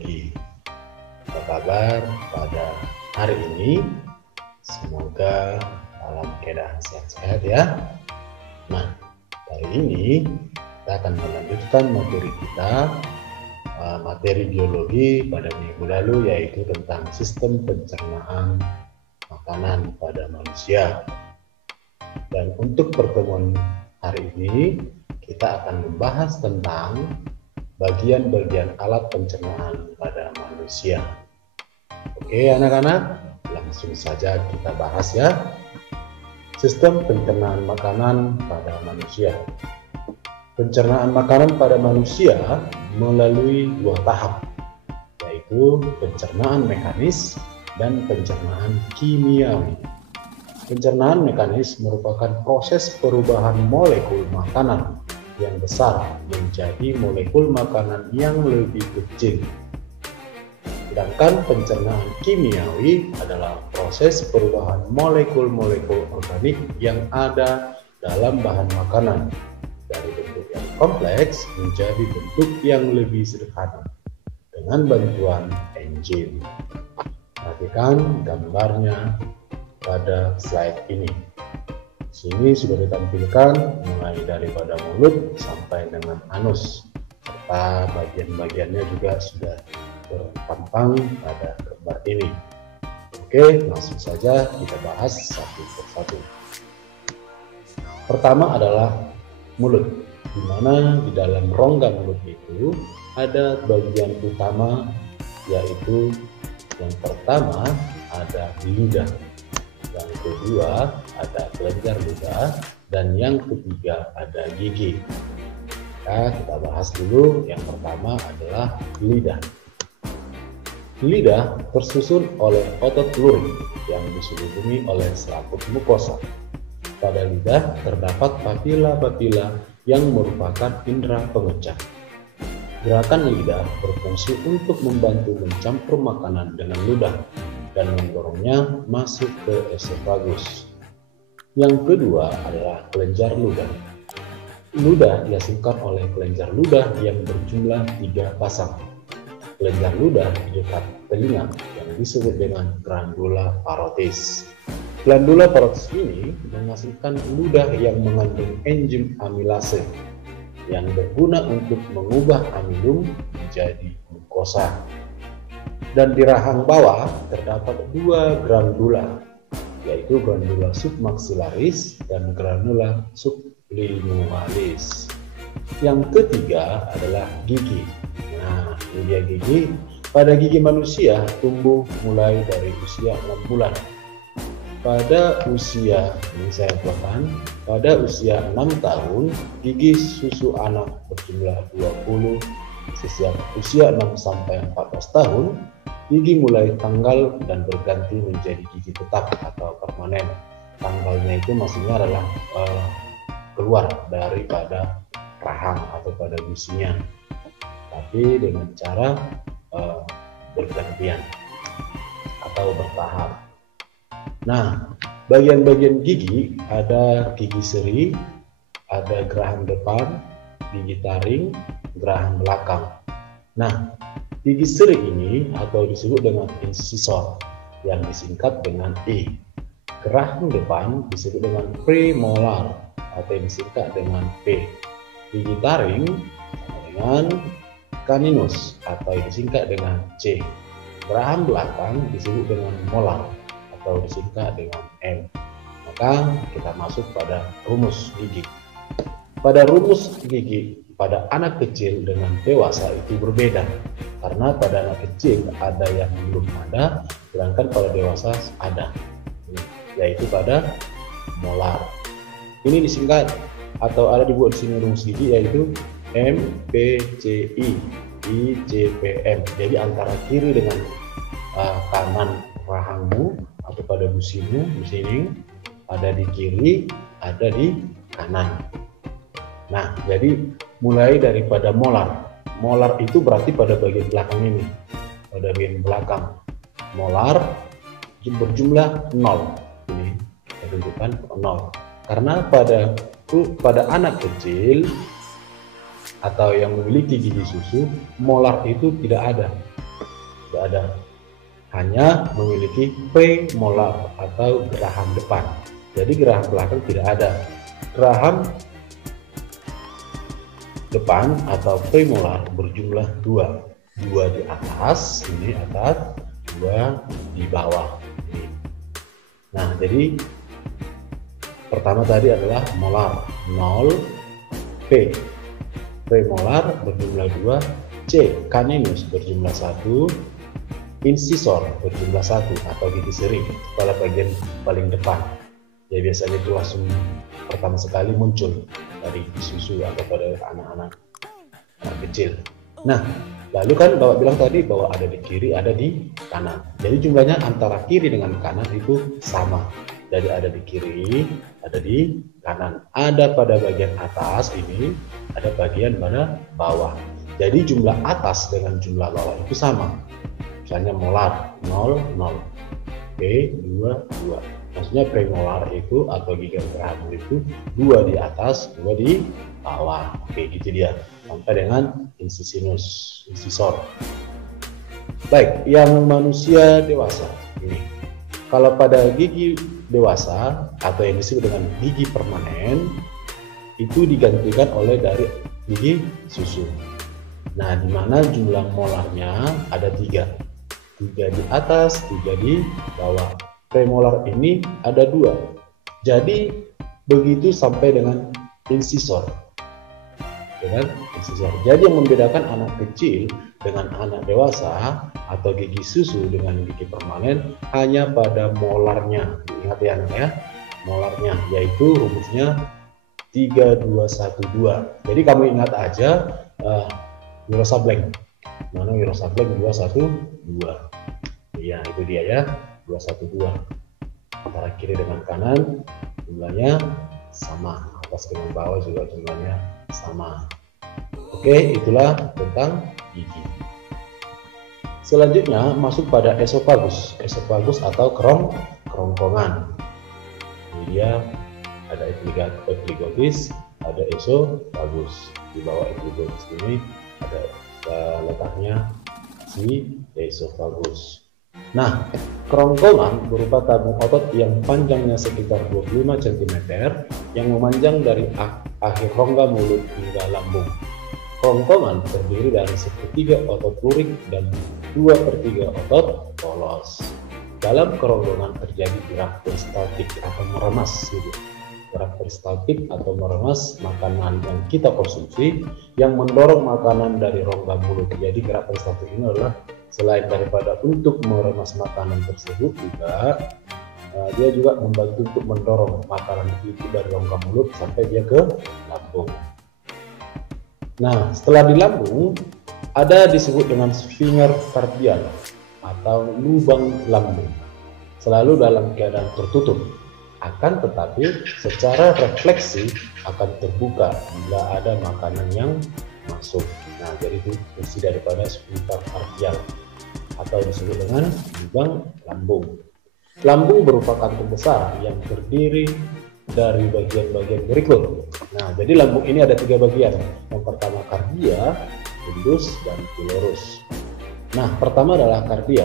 biologi. Apa kabar pada hari ini? Semoga dalam keadaan sehat-sehat ya. Nah, hari ini kita akan melanjutkan materi kita, materi biologi pada minggu lalu, yaitu tentang sistem pencernaan makanan pada manusia. Dan untuk pertemuan hari ini kita akan membahas tentang bagian-bagian alat pencernaan pada manusia. Oke anak-anak, langsung saja kita bahas ya. Sistem pencernaan makanan pada manusia. Pencernaan makanan pada manusia melalui dua tahap, yaitu pencernaan mekanis dan pencernaan kimiawi. Pencernaan mekanis merupakan proses perubahan molekul makanan yang besar menjadi molekul makanan yang lebih kecil. Sedangkan pencernaan kimiawi adalah proses perubahan molekul-molekul organik yang ada dalam bahan makanan dari bentuk yang kompleks menjadi bentuk yang lebih sederhana dengan bantuan enzim. Perhatikan gambarnya pada slide ini. Sini sudah ditampilkan mulai daripada mulut sampai dengan anus, serta bagian-bagiannya juga sudah terpampang pada gambar ini. Oke, langsung saja kita bahas satu persatu. Pertama adalah mulut, di mana di dalam rongga mulut itu ada bagian utama, yaitu yang pertama ada lidah, yang kedua ada kelenjar lidah, dan yang ketiga ada gigi. Nah, kita bahas dulu. Yang pertama adalah lidah. Lidah tersusun oleh otot luring yang diselubungi oleh selaput mukosa. Pada lidah terdapat papila-papila yang merupakan indera pengecah. Gerakan lidah berfungsi untuk membantu mencampur makanan dengan ludah dan mendorongnya masuk ke esofagus. Yang kedua adalah kelenjar ludah. Ludah dihasilkan oleh kelenjar ludah yang berjumlah 3 pasang. Kelenjar ludah di dekat telinga yang disebut dengan glandula parotis. Glandula parotis ini menghasilkan ludah yang mengandung enzim amilase yang berguna untuk mengubah amilum menjadi glukosa. Dan di rahang bawah terdapat 2 glandula, yaitu glandula submaxillaris dan glandula sublingualis. Yang ketiga adalah gigi. Nah, ini dia gigi. Pada gigi manusia tumbuh mulai dari usia 6 bulan. Pada usia, ini saya buatkan, pada usia 6 tahun, gigi susu anak berjumlah 20. Sejak usia 6 sampai 14 tahun, gigi mulai tanggal dan berganti menjadi gigi tetap atau permanen. Tanggalnya itu maksudnya adalah keluar daripada rahang atau pada gusinya, tapi dengan cara bergantian atau bertahap. Nah, bagian-bagian gigi ada gigi seri, ada geraham depan, gigi taring, geraham belakang. Nah, gigi seri ini atau disebut dengan incisor yang disingkat dengan E. Geraham depan disebut dengan premolar atau yang disingkat dengan P. Gigi taring dengan caninus atau yang disingkat dengan C. Geraham belakang disebut dengan molar atau disingkat dengan M. Maka kita masuk pada rumus gigi. Pada rumus gigi pada anak kecil dengan dewasa itu berbeda, karena pada anak kecil ada yang belum ada, sedangkan pada dewasa ada, yaitu pada molar. Ini disingkat atau ada dibuat di sini rumus gigi, yaitu MPCI ICPM. Jadi antara kiri dengan kanan rahangmu atau pada gusimu di sini ada di kiri, ada di kanan. Nah, jadi mulai daripada molar. Molar itu berarti pada bagian belakang ini. Pada bagian belakang. Molar berjumlah 0. Ini saya tunjukkan 0. Karena pada anak kecil atau yang memiliki gigi susu, molar itu tidak ada. tidak ada. Hanya memiliki premolar atau geraham depan. Jadi geraham belakang tidak ada. Geraham depan atau premolar berjumlah 2 di atas, ini atas, 2 di bawah ini. Nah, jadi pertama tadi adalah molar 0, P premolar berjumlah 2, C caninus berjumlah 1, incisor berjumlah 1 atau gigi seri pada bagian paling depan. Ya biasanya itu langsung pertama sekali muncul dari susu atau pada anak-anak kecil. Nah, lalu kan Bapak bilang tadi bahwa ada di kiri, ada di kanan. Jadi jumlahnya antara kiri dengan kanan itu sama. Jadi ada di kiri, ada di kanan. Ada pada bagian atas ini, ada bagian pada bawah. Jadi jumlah atas dengan jumlah bawah itu sama. Misalnya molar 0, 0. P 2, 2. Maksudnya premolar itu atau gigi geraham itu 2 di atas, 2 di bawah. Oke, gitu dia. Sampai dengan incisor. Baik, yang manusia dewasa ini. Kalau pada gigi dewasa atau yang disebut dengan gigi permanen itu digantikan oleh dari gigi susu. Nah, di mana jumlah molarnya ada 3 di atas, 3 di bawah. Premolar ini ada 2. Jadi begitu sampai dengan incisor. Jadi yang membedakan anak kecil dengan anak dewasa atau gigi susu dengan gigi permanen hanya pada molarnya. Ingat ya anak ya, molarnya yaitu rumusnya 3212. Jadi kamu ingat aja Wirosableng. Mana Wirosableng 212. Iya, itu dia ya, 212. Antara kiri dengan kanan jumlahnya sama, atas dengan bawah juga jumlahnya sama. Oke, itulah tentang gigi. Selanjutnya masuk pada esofagus atau kerongkongan. Ini dia ada epiglottis, ada esofagus. Di bawah epiglottis ini ada letaknya si esofagus. Nah, kerongkongan berupa tabung otot yang panjangnya sekitar 25 cm yang memanjang dari akhir rongga mulut hingga lambung. Kerongkongan terdiri dari 1/3 otot lurik dan 2/3 otot polos. Dalam kerongkongan terjadi gerak peristaltik atau meremas gitu. Gerak peristaltik atau meremas makanan yang kita konsumsi yang mendorong makanan dari rongga mulut. Jadi gerak peristaltik ini adalah selain daripada untuk meremas makanan tersebut juga dia juga membantu untuk mendorong makanan itu dari rongga mulut sampai dia ke lambung. Nah, setelah di lambung ada disebut dengan sphincter kardial atau lubang lambung, selalu dalam keadaan tertutup. Akan tetapi secara refleksi akan terbuka bila ada makanan yang masuk. Nah, jadi itu fungsi daripada sphincter kardial atau disebut dengan lubang lambung. Lambung berupa kantung besar yang terdiri dari bagian-bagian berikut. Nah, jadi lambung ini ada 3 bagian. Yang pertama kardia, fundus, dan pilorus. Nah, pertama adalah kardia.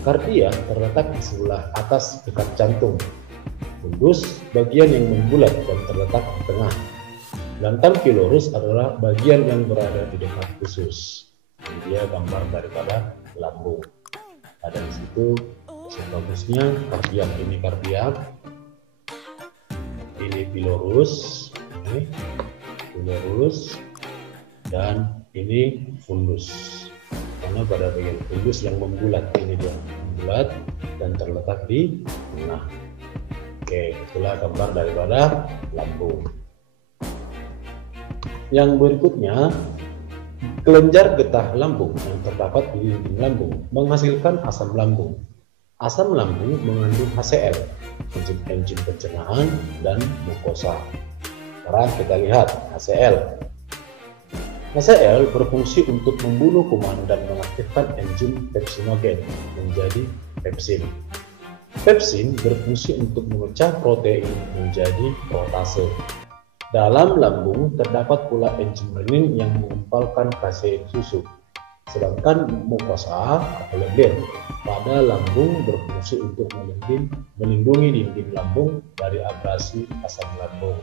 Kardia terletak di sebelah atas dekat jantung. Fundus bagian yang membulat dan terletak di tengah. Sedangkan pilorus adalah bagian yang berada di dekat usus. Ini dia gambar daripada lambung. Ada di situ bagusnya kardiak, ini kardiak, ini pilorus, dan ini fundus. Karena pada bagian fundus yang membulat, ini dia membulat dan terletak di tengah. Oke, itulah gambar daripada lambung. Yang berikutnya, kelenjar getah lambung yang terdapat di dinding lambung menghasilkan asam lambung. Asam lambung mengandung HCl, enzim pencernaan, dan glukosa. Sekarang kita lihat HCl. HCl berfungsi untuk membunuh kuman dan mengaktifkan enzim pepsinogen menjadi pepsin. Pepsin berfungsi untuk memecah protein menjadi protase. Dalam lambung terdapat pula enzim renin yang mengumpalkan kasein susu. Sedangkan mukosa atau member pada lambung berfungsi untuk melindungi dinding lambung dari abrasi asam lambung.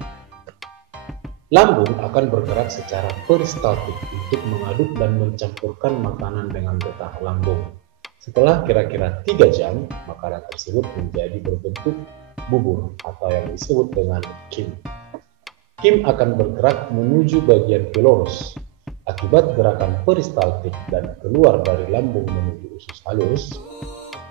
Lambung akan bergerak secara peristaltik untuk mengaduk dan mencampurkan makanan dengan getah lambung. Setelah kira-kira 3 jam, makanan tersebut menjadi berbentuk bubur atau yang disebut dengan kim. Kim akan bergerak menuju bagian pilorus. Akibat gerakan peristaltik dan keluar dari lambung menuju usus halus,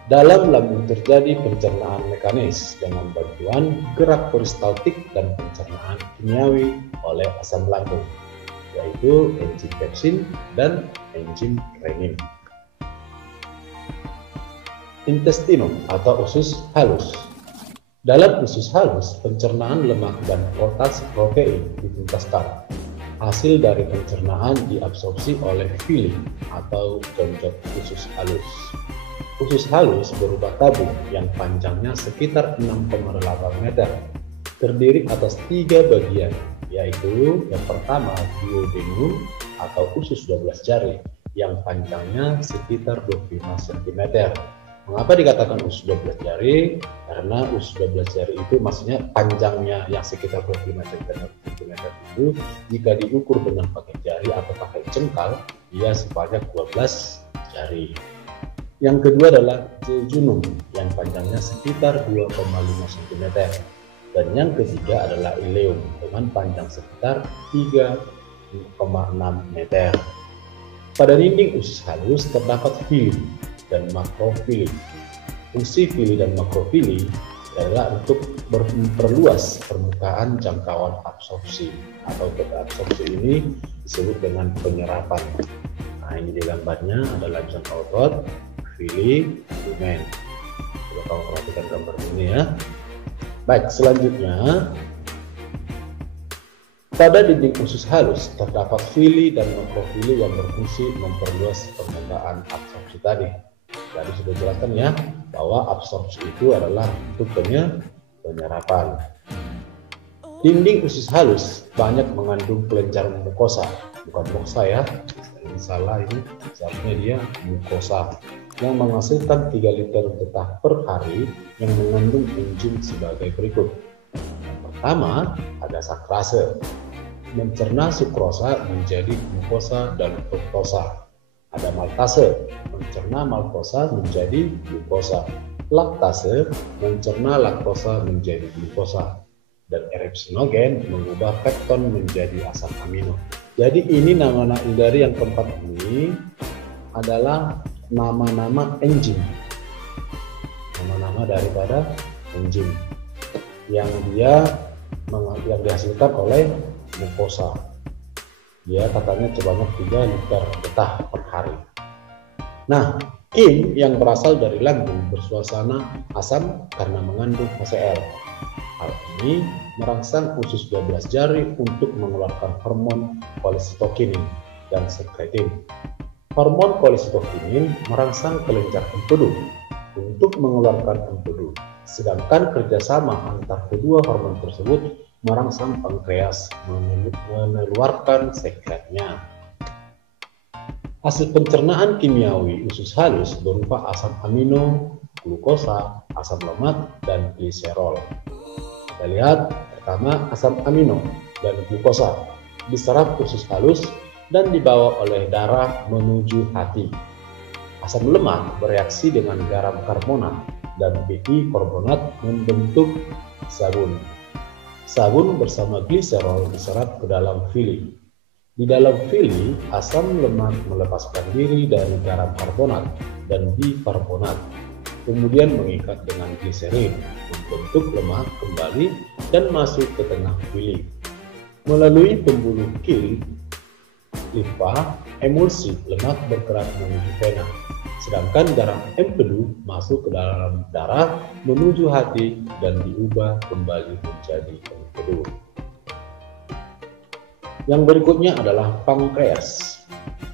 dalam lambung terjadi pencernaan mekanis dengan bantuan gerak peristaltik dan pencernaan kimiawi oleh asam lambung, yaitu enzim pepsin dan enzim renin. Intestinum atau usus halus. Dalam usus halus, pencernaan lemak dan protein dituntaskan. Hasil dari pencernaan diabsorpsi oleh villi atau jonjot usus halus. Usus halus berupa tabung yang panjangnya sekitar 6,8 meter, terdiri atas 3 bagian, yaitu yang pertama duodenum atau usus 12 jari yang panjangnya sekitar 25 cm. Mengapa dikatakan usus 12 jari? Karena usus 12 jari itu maksudnya panjangnya yang sekitar 25 cm itu jika diukur dengan pakai jari atau pakai cengkal, ia sebanyak 12 jari. Yang kedua adalah jejunum yang panjangnya sekitar 2,5 cm. Dan yang ketiga adalah ileum dengan panjang sekitar 3,6 meter. Pada dinding usus halus terdapat villi dan makrofili. Fungsi villi dan makrofili adalah untuk memperluas permukaan jangkauan absorpsi, atau absorpsi ini disebut dengan penyerapan. Nah, ini di gambarnya ada lapisan otot, villi, lumen. Coba kamu perhatikan gambar ini ya. Baik, selanjutnya pada dinding usus halus terdapat villi dan makrofili yang berfungsi memperluas permukaan absorpsi tadi. Tadi sudah jelaskan ya bahwa absorpsi itu adalah untuk penyerapan. Dinding usus halus banyak mengandung kelenjar mukosa, bukan mukosa ya, ini salah, ini seharusnya dia mukosa, yang menghasilkan 3 liter getah per hari yang mengandung enzim sebagai berikut. Yang pertama ada sakrase, mencerna sukrosa menjadi glukosa dan fruktosa. Ada maltase, mencerna maltosa menjadi glukosa. Laktase, mencerna laktosa menjadi glukosa. Dan eripsinogen mengubah pepton menjadi asam amino. Jadi ini nama-nama dari yang keempat ini adalah nama-nama enzim. Nama-nama daripada enzim yang dihasilkan oleh glukosa. Dia katanya sebanyak 3 liter getah per hari. Nah, kim yang berasal dari lambung bersuasana asam karena mengandung HCl. Hal ini merangsang usus 12 jari untuk mengeluarkan hormon kolesitokinin dan sekretin. Hormon kolesitokinin merangsang kelenjar empedu untuk mengeluarkan empedu, sedangkan kerjasama antar kedua hormon tersebut merangsang pankreas mengeluarkan sekretnya. Hasil pencernaan kimiawi usus halus berupa asam amino, glukosa, asam lemak, dan gliserol. Kita lihat pertama asam amino dan glukosa diserap usus halus dan dibawa oleh darah menuju hati. Asam lemak bereaksi dengan garam karbonat dan bikarbonat membentuk sabun. Sabun bersama gliserol diserap ke dalam villi. Di dalam villi, asam lemak melepaskan diri dari garam karbonat dan bikarbonat, kemudian mengikat dengan gliserin, membentuk lemak kembali dan masuk ke tengah villi. Melalui pembuluh kil, limfa, emulsi lemak bergerak menuju vena, sedangkan garam empedu masuk ke dalam darah menuju hati dan diubah kembali menjadi empedu. Yang berikutnya adalah pankreas.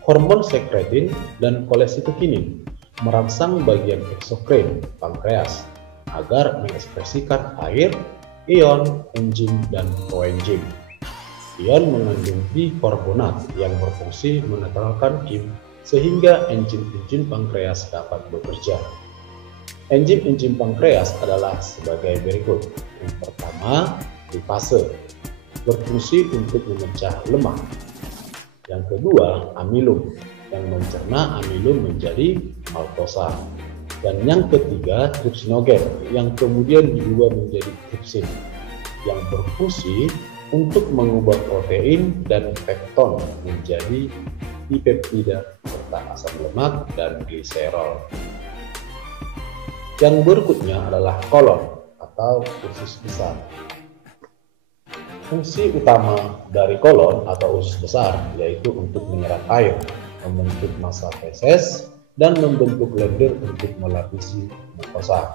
Hormon sekretin dan kolesitokinin merangsang bagian eksokrin pankreas agar mengekspresikan air, ion, enzim, dan koenzim. Ion mengandung bikarbonat yang berfungsi menetralkan kim sehingga enzim-enzim pankreas dapat bekerja. Enzim-enzim pankreas adalah sebagai berikut. Yang pertama, lipase, berfungsi untuk memecah lemak. Yang kedua, amilum, yang mencerna amilum menjadi maltosa. Dan yang ketiga, tripsinogen, yang kemudian diubah menjadi tripsin, yang berfungsi untuk mengubah protein dan pepton menjadi dipeptida serta asam lemak dan gliserol. Yang berikutnya adalah kolon atau usus besar. Fungsi utama dari kolon atau usus besar yaitu untuk menyerap air, membentuk massa feses, dan membentuk lendir untuk melapisi mukosa.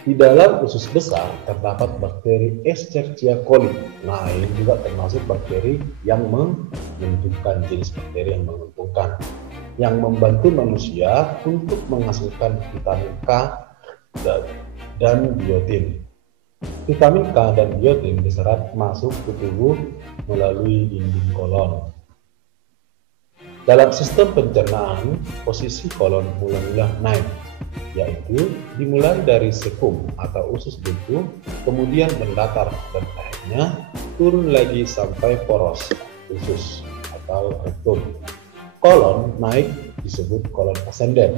Di dalam usus besar terdapat bakteri Escherichia coli. Nah, ini juga termasuk bakteri yang menentukan jenis bakteri yang menguntungkan, yang membantu manusia untuk menghasilkan vitamin K dan biotin. Vitamin K dan biotin diserap masuk ke tubuh melalui dinding kolon. Dalam sistem pencernaan, posisi kolon mula-mula naik, yaitu dimulai dari sekum atau usus buntu, kemudian mendatar dan akhirnya turun lagi sampai poros usus atau rektum. Kolon naik disebut kolon ascendent,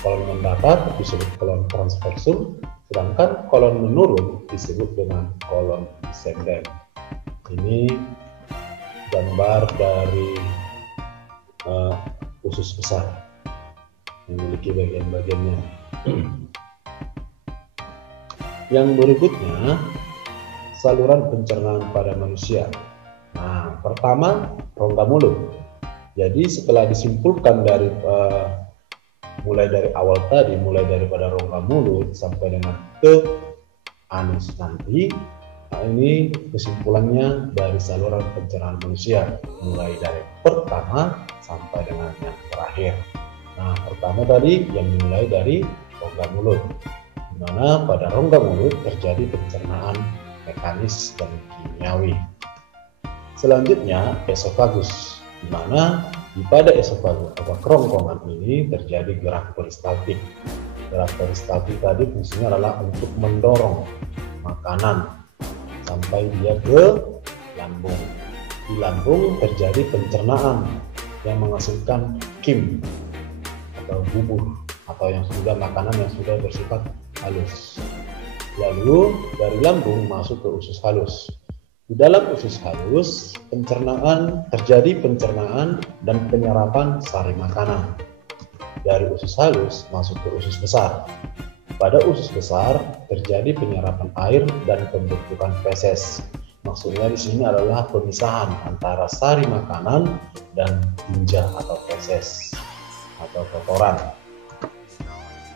kolon mendatar disebut kolon transversum, sedangkan kolon menurun disebut dengan kolon descendent. Ini gambar dari usus besar, memiliki bagian-bagiannya. Yang berikutnya, saluran pencernaan pada manusia. Nah, pertama, rongga mulut. Jadi setelah disimpulkan dari mulai dari awal tadi, mulai daripada rongga mulut sampai dengan ke anus nanti, nah ini kesimpulannya dari saluran pencernaan manusia, mulai dari pertama sampai dengan yang terakhir. Nah, pertama tadi yang dimulai dari rongga mulut, di mana pada rongga mulut terjadi pencernaan mekanis dan kimiawi. Selanjutnya esofagus, di mana pada esofagus atau kerongkongan ini terjadi gerak peristaltik. Gerak peristaltik tadi fungsinya adalah untuk mendorong makanan sampai dia ke lambung. Di lambung terjadi pencernaan yang menghasilkan kim atau bubur atau yang sudah makanan yang sudah bersifat halus. Lalu dari lambung masuk ke usus halus. Di dalam usus halus terjadi pencernaan dan penyerapan sari makanan. Dari usus halus masuk ke usus besar. Pada usus besar terjadi penyerapan air dan pembentukan feses. Maksudnya di sini adalah pemisahan antara sari makanan dan tinja atau feses atau kotoran.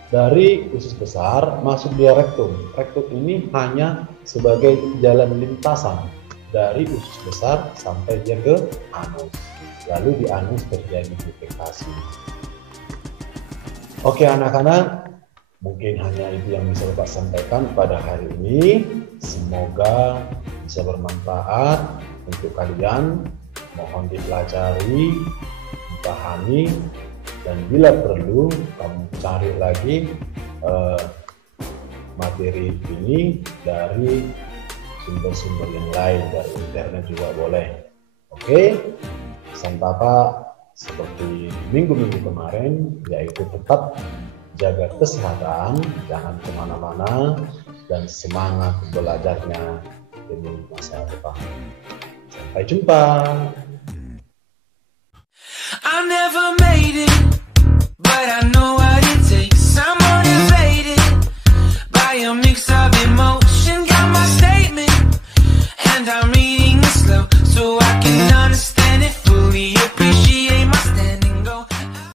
Dari usus besar masuk dia rektum. Rektum ini hanya sebagai jalan lintasan dari usus besar sampai dia ke anus. Lalu di anus terjadi defekasi. Oke anak-anak, mungkin hanya itu yang bisa Bapak sampaikan pada hari ini. Semoga bisa bermanfaat untuk kalian. Mohon dipelajari, dipahami, dan bila perlu kamu cari lagi materi ini dari sumber-sumber yang lain, dari internet juga boleh. Oke, pesan Bapak seperti minggu-minggu kemarin, yaitu tetap jaga kesehatan, jangan kemana-mana, dan semangat belajarnya demi masa depan. Sampai jumpa. I never made it.